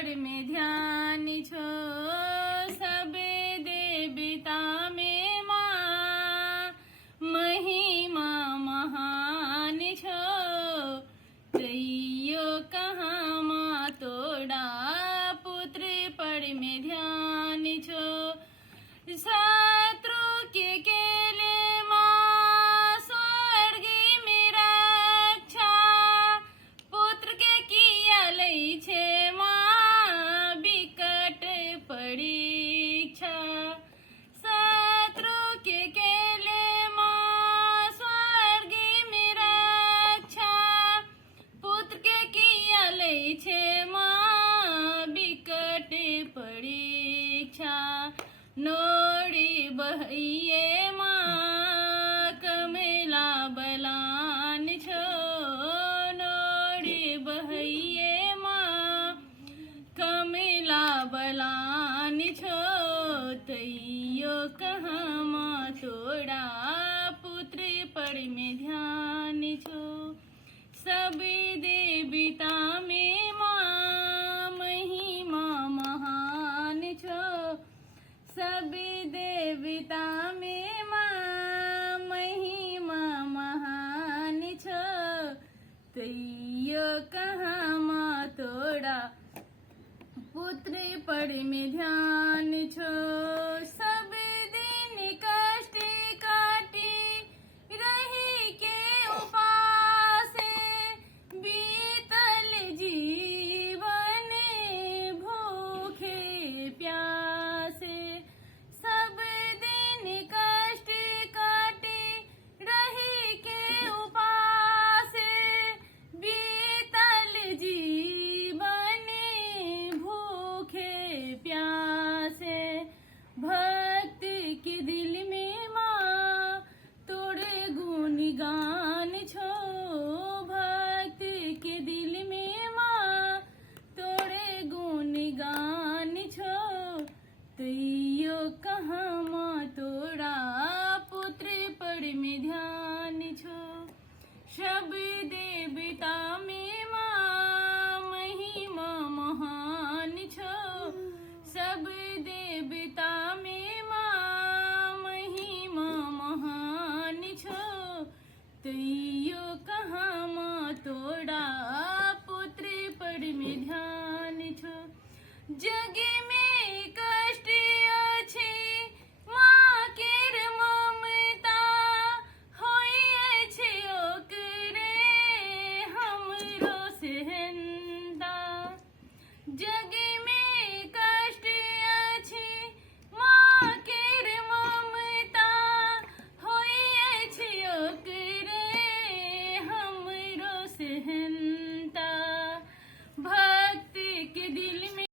पड़ में ध्यान छो सबे देवता में माँ महिमा महान छो तैयो कहाँ माँ तोड़ा पुत्र पड़ में ध्यान छो शत्रु के केले माँ स्वर्गी में रक्षा पुत्र के किया लई छे माँ विकट परीक्षा शत्रु के केले माँ स्वर्गी में रक्षा पुत्र के किया लई छे माँ विकट परीक्षा नोड़ी बहिए माँ कमला बलान छो नोड़ी बहिए माँ कमला बलान छो तैयो कहाँ माँ तोड़ा पुत्र पड़ में ध्यान छो सभी देवता में माँ महिमा महान छो सभी देवता में माँ महिमा महान छो तैयो कहाँ माँ तोड़ा पुत्र पड़ में ध्यान छो सब दिन कष्ट काटी रही के उपासे बीतल जीवन भूखे प्यासे सब दिन कष्ट काटी रही के उपासे बीतल जीवन भूखे प्यासे भक्त के दिल में माँ तोड़े गुण गान छो भक्त के दिल में माँ तोड़े गुण गान छो तैयो कहाँ माँ तोड़ा पुत्र पड़ में ध्यान छो सब देवता में माँ महिमा महान छो सब देवता में माँ महिमा महान छो तैयो कहाँ माँ तोड़ा पुत्र पड़ में ध्यान छो